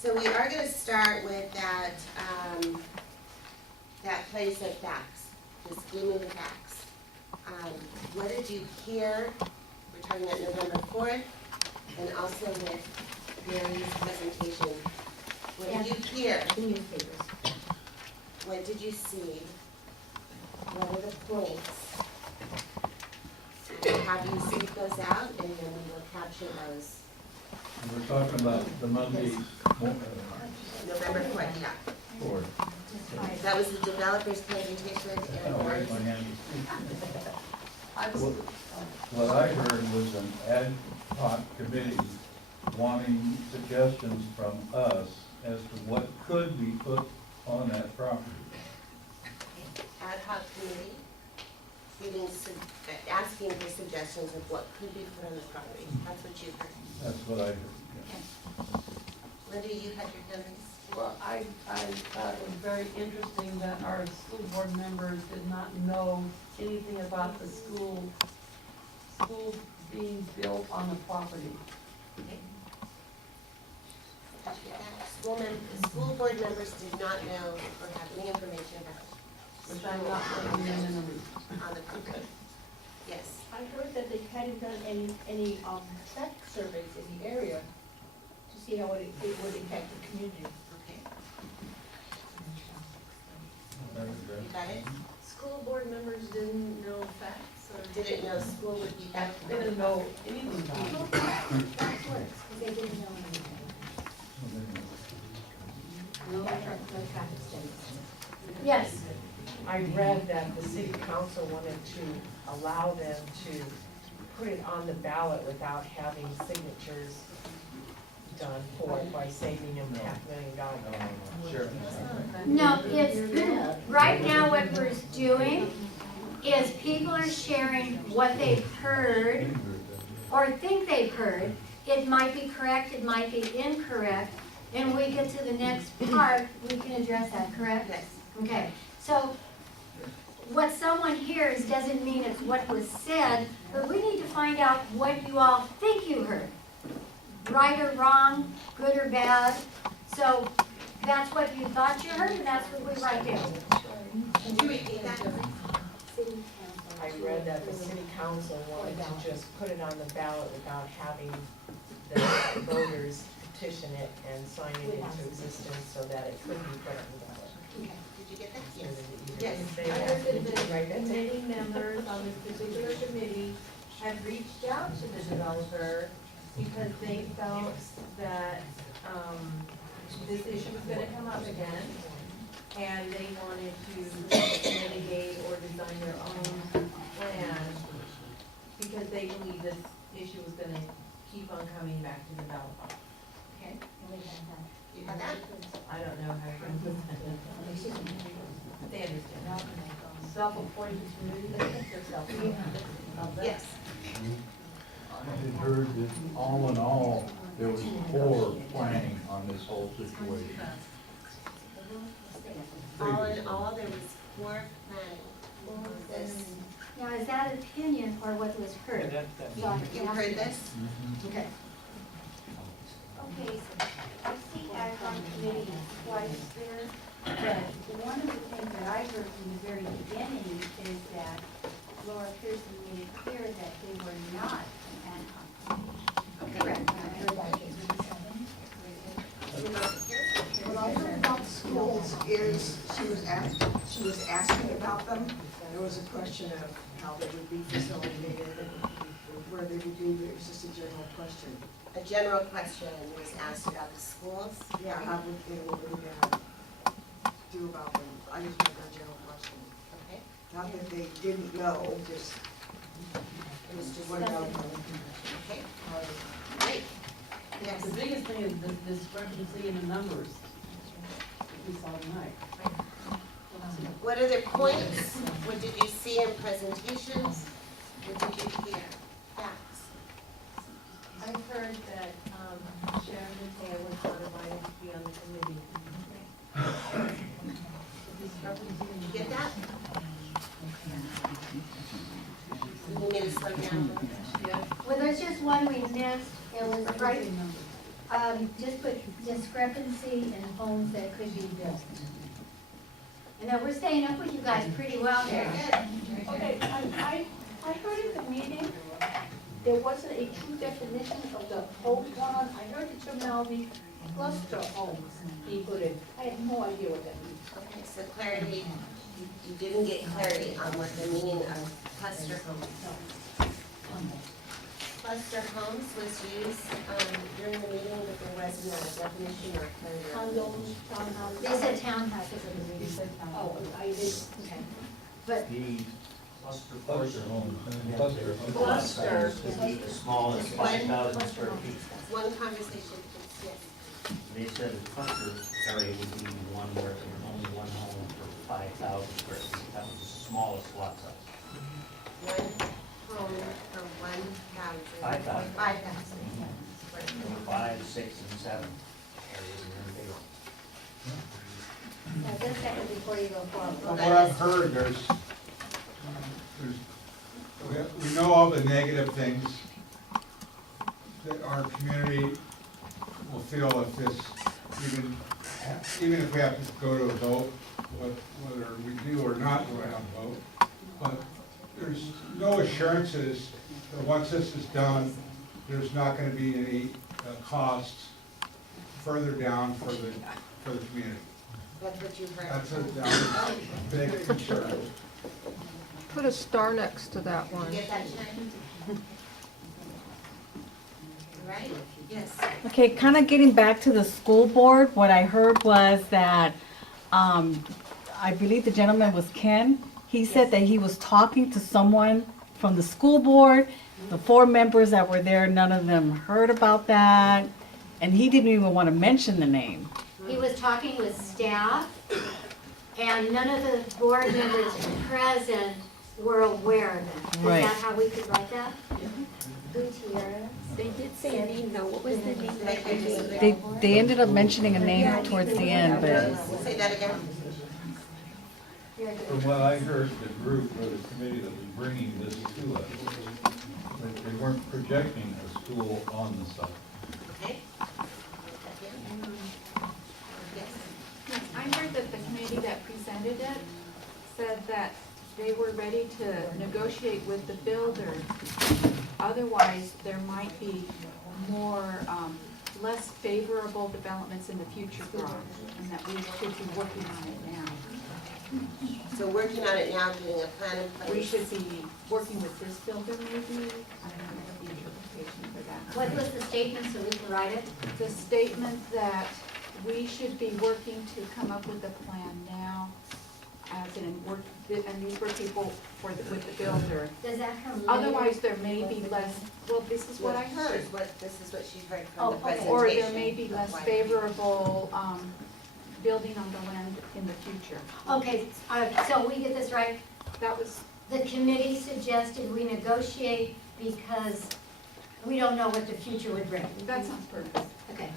So we are gonna start with that, that place of facts, just give me the facts. What did you hear? We're talking about November 4th, and also with Mary's presentation. What did you hear? The newspapers. What did you see? What are the points? We'll have you seek those out, and then we will capture those. And we're talking about the Monday, November 4th, yeah. board. That was the developer's presentation, and I'll raise my Mary's. hand. What I heard was an ad hoc committee wanting suggestions from us as to what could be put on that property. Ad hoc committee, asking for suggestions of what could be put on the property. That's what you heard. That's what I heard. Yeah. Linda, you had your hand raised. Well, I thought it was very interesting that our school board members did not know anything about the school being built on the property. School board members did not know or have any information about Which I'm not putting in the numbers. on the property. Yes. I heard that they hadn't done any effect surveys in the area to see how it would impact the community. Okay. That was good. You got it? School board members didn't know facts or? Didn't know school would be back. They didn't know anything about it. That's works, because they didn't know anything. No traffic studies. Yes. I read that the city council wanted to allow them to put it on the ballot without having signatures done for it by saving them $500,000. Sure. No, it's, right now what we're doing is people are sharing what they've heard or think they've heard. It might be correct, it might be incorrect, and we get to the next part, we can address that, correct? Yes. Okay, so what someone hears doesn't mean it's what was said, but we need to find out what you all think you heard. Right or wrong, good or bad. So that's what you thought you heard, and that's what we write down. Can you repeat that? I read that the city council wanted to just put it on the ballot without having the voters petition it and sign it into existence so that it could be put on the ballot. Okay. Did you get that? Yes. Yes. I heard that the committee members on this particular committee had reached out to the developer because they felt that, this issue was gonna come up again, and they wanted to mitigate or design their own plan, because they believe this issue was gonna keep on coming back to develop. Okay. You have that? I don't know how to present it. They understand. Self-appointed committee. Yes. I had heard that all in all, there was poor planning on this whole situation. All in all, there was 4 planning. This. Now, is that opinion or what was heard? You heard this? Okay. Okay, I see ag on committee twice there, but one of the things that I heard from the very beginning is that Laura Pearson made it clear that they were not an ad hoc committee. Correct. I heard that. What I heard about schools is she was asking about them. There was a question of how they would be facilitated and where they would be. It was just a general question. A general question was asked about the schools. Yeah, how would they do about them? I just heard a general question. Okay. Not that they didn't know, just It was just what about them? Okay. Great. Yes. The biggest thing is the discrepancy in the numbers we saw tonight. What are the points? What did you see in presentations? What did you hear? Facts. I heard that, Sharon Mateo was not invited to be on the committee. The discrepancy in Did you get that? You need me to slow down a little bit? Yes. Well, there's just one we missed. It was right, Just put discrepancy in homes that could be built. And then we're staying up with you guys pretty well here. Okay, I heard at the meeting, there wasn't a true definition of the home plan. I heard the terminology cluster homes being put in. I have no idea what that means. Okay, so clarity, you didn't get clarity on what the meaning of cluster homes. Cluster homes was used during the meeting, but there wasn't a definition or clarity. Condos, townhouses. They said townhouses in the meeting. Oh, I did, okay. But The cluster Cluster portion, homes, cluster. Cluster. is the smallest, 5,000 square feet. One conversation, please, yes. They said the cluster area would be one where there was only one home for 5,000 square feet. That was the smallest lot size. One home for 1,000. 5,000. 5,000. There were 5, 6, and 7 areas and then bigger. now just a second before you go forward. From what I've heard, we know all the negative things that our community will feel if this, even if we have to go to a vote, whether we do or not go out and vote. But there's no assurances that once this is done, there's not gonna be any costs further down for the community. That's what you heard. That's a big concern. Put a star next to that one. You get that, Sharon? Right? Yes. Okay, kind of getting back to the school board, what I heard was that, I believe the gentleman was Ken. He said that he was talking to someone from the school board. The 4 members that were there, none of them heard about that. And he didn't even want to mention the name. He was talking with staff, and none of the board members present were aware of it. Is Right. that how we could write that? Gutierrez. They did say a name, though. What was the name? Make your disagree. They ended up mentioning a name towards the end, but Say that again. From what I heard, the group or the committee that was bringing this to us, that they weren't projecting a school on the site. Okay. Yes. I heard that the committee that presented it said that they were ready to negotiate with the builder. Otherwise, there might be more, less favorable developments in the future for us, and that we should be working on it now. So working on it now, getting a plan in place. We should be working with this builder maybe, I don't know what the interpretation for that. What was the statement so we can write it? The statement that we should be working to come up with a plan now, as in work, and these were people with the builder. Does that come later? Otherwise, there may be less, well, this is what I heard. This is what she heard Oh, from the okay. presentation. Or there may be less favorable, building on the land in the future. Okay, so we get this right? That was, The committee suggested we negotiate because we don't know what the future would bring. that sounds perfect. Okay.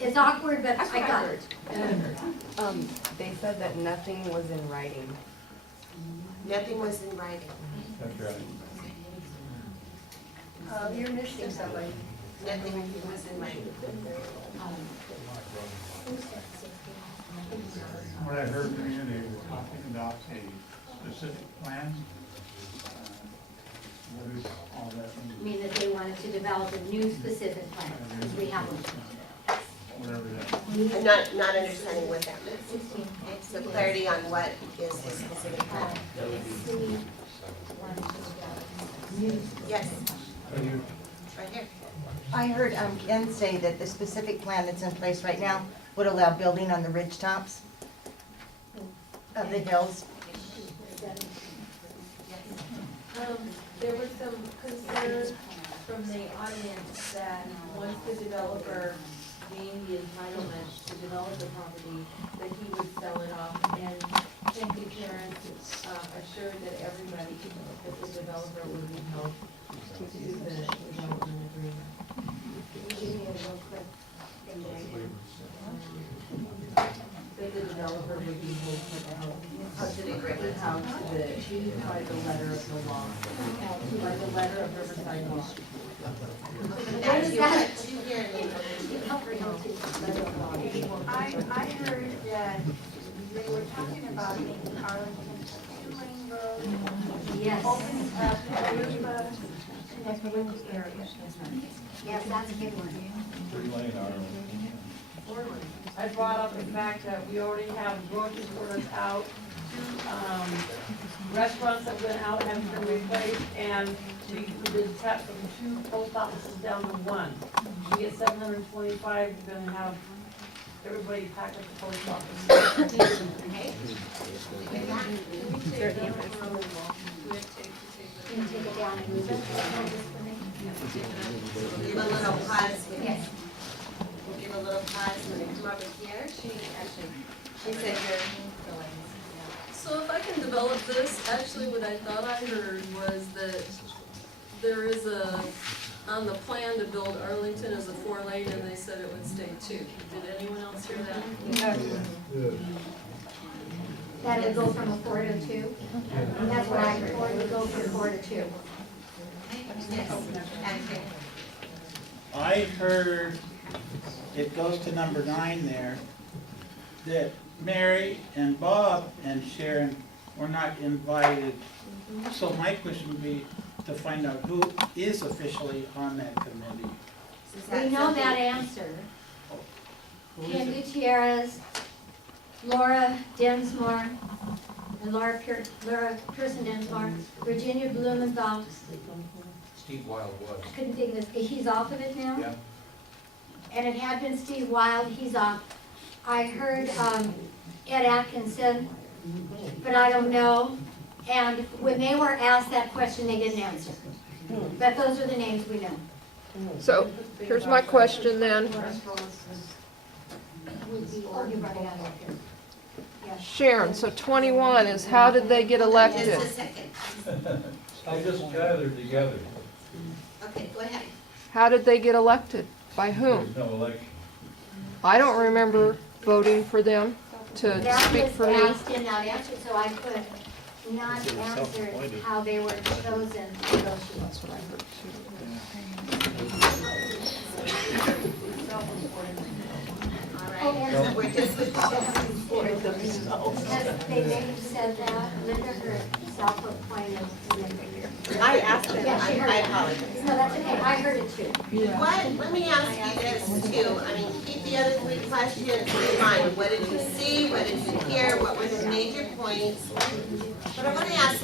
It's awkward, but That's I what I got heard. it. They said that nothing was in writing. Nothing was in writing. That's right. You're missing somebody. Nothing was in writing. What I heard from you, they were talking about a specific plan. What is all that? I mean, that they wanted to develop a new specific plan, because we have one. Whatever that. I'm not understanding what that means. Okay, so clarity on what is the specific plan. Yes. Right here. I heard Ken say that the specific plan that's in place right now would allow building on the ridge tops of the hills. There was some concern from the audience that once the developer gained the entitlement to develop the property, that he would sell it off. And Ken Gutierrez assured that everybody, that the developer would be held to the development agreement. Give me a real quick thing there. That the developer would be held to the How to the agreement. how to the, by the letter of the law, by the letter of Riverside law. That's you got two here and then over here. but they were talking about making Arlington a two-lane road, Yes. opening up Aruba, connecting the area. Yes, that's a good one. 3-lane Arlington. I brought up the fact that we already have grocery stores out, restaurants that went out having been replaced, and we did tap from 2 post offices down to 1. We get 725, we're gonna have everybody pack up the post office. Can you take it down and move it? We'll give a little pause. Yes. We'll give a little pause when they come over here. She said So if I can develop this, actually what I thought I heard was that there is on the plan to build Arlington as a 4-lane, and they said it would stay 2. Did anyone else hear that? That it would go from a 4 to a 2? And that's what I heard, it would go from 4 to 2. I heard, it goes to number 9 there, that Mary and Bob and Sharon were not invited. So my question would be to find out who is officially on that committee. We know that answer. Who is Ken it? Gutierrez, Laura Densmore, and Laura Pearson Densmore, Virginia Blumenthal. Steve Wild was. I couldn't think of this, he's off of it now? Yeah. And it had been Steve Wild, he's off. I heard Ed Atkinson, but I don't know. And when they were asked that question, they didn't answer. But those are the names we know. So, here's my question then. Oh, you brought it out of here. Yes. Sharon, so 21 is how did they get elected? Just a second. I just gathered together. Okay, go ahead. How did they get elected? By whom? There's no election. I don't remember voting for them to That speak was for me. asked and not answered, so I put not answered how they were chosen to go through. That's what I heard too. All right, so we're just with They may have said that, Linda herself appointed. I asked them, Yeah, she heard I it. apologize. No, that's okay, I heard it too. What, let me ask you this too, I mean, keep the other 3 questions in mind. What did you see, what did you hear, what were the major points? But I want to ask